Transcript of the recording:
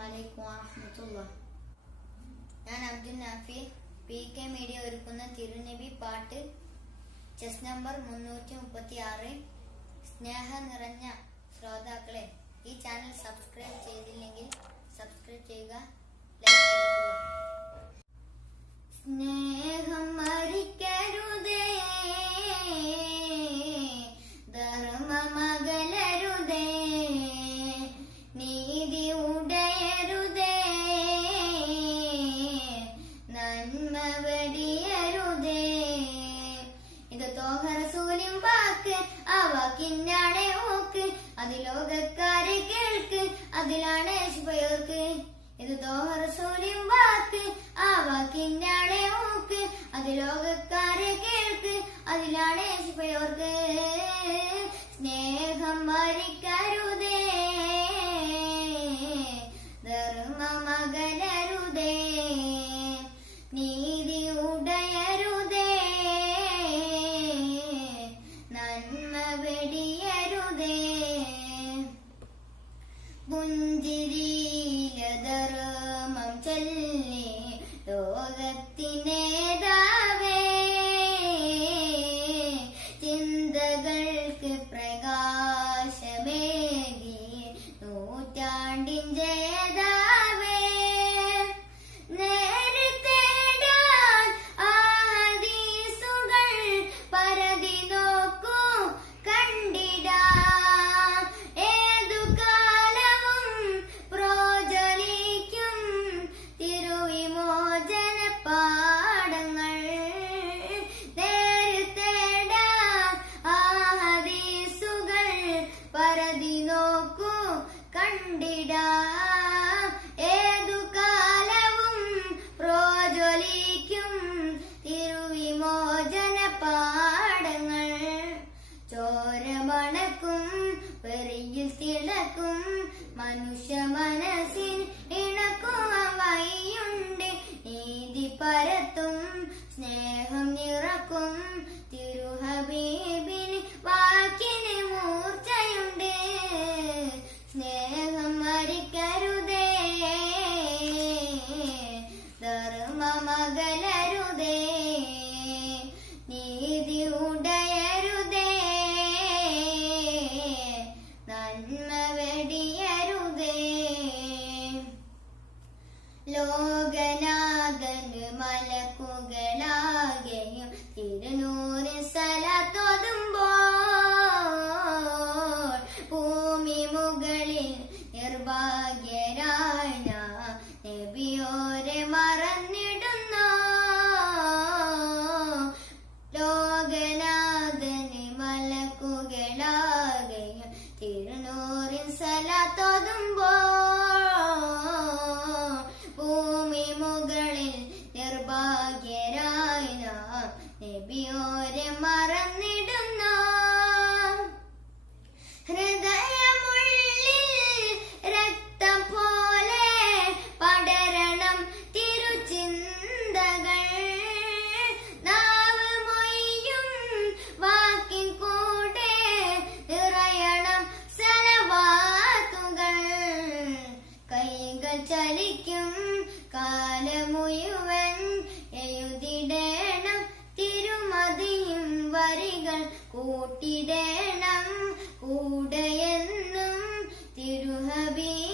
അലൈക്കും വാഹമത്തുള്ള ഞാൻ Abdul Nafi P K media ഒരുക്കുന്ന തിരുനബി പാട്ട് ചെസ് നമ്പർ മുന്നൂറ്റി മുപ്പത്തി ആറ് സ്നേഹ നിറഞ്ഞ ശ്രോതാക്കളെ ഈ ചാനൽ സബ്സ്ക്രൈബ് ചെയ്തില്ലെങ്കിൽ സബ്സ്ക്രൈബ് ചെയ്യുക ലൈക്ക് ചെയ്യുക ഇത് തോഹറസൂലും പുഞ്ചിരീലധർമ്മം ചൊല്ലി ചോരമണക്കും പെറിയിൽ തിളക്കും മനുഷ്യ മനസ്സിൻ ഇണക്കും വഴിയുണ്ട് നീതി പരത്തും സ്നേഹം നിറക്കും गनादनु मल വരികൾ കൂട്ടിടേണം. കൂടെയെന്നും തിരുഹബീബിന്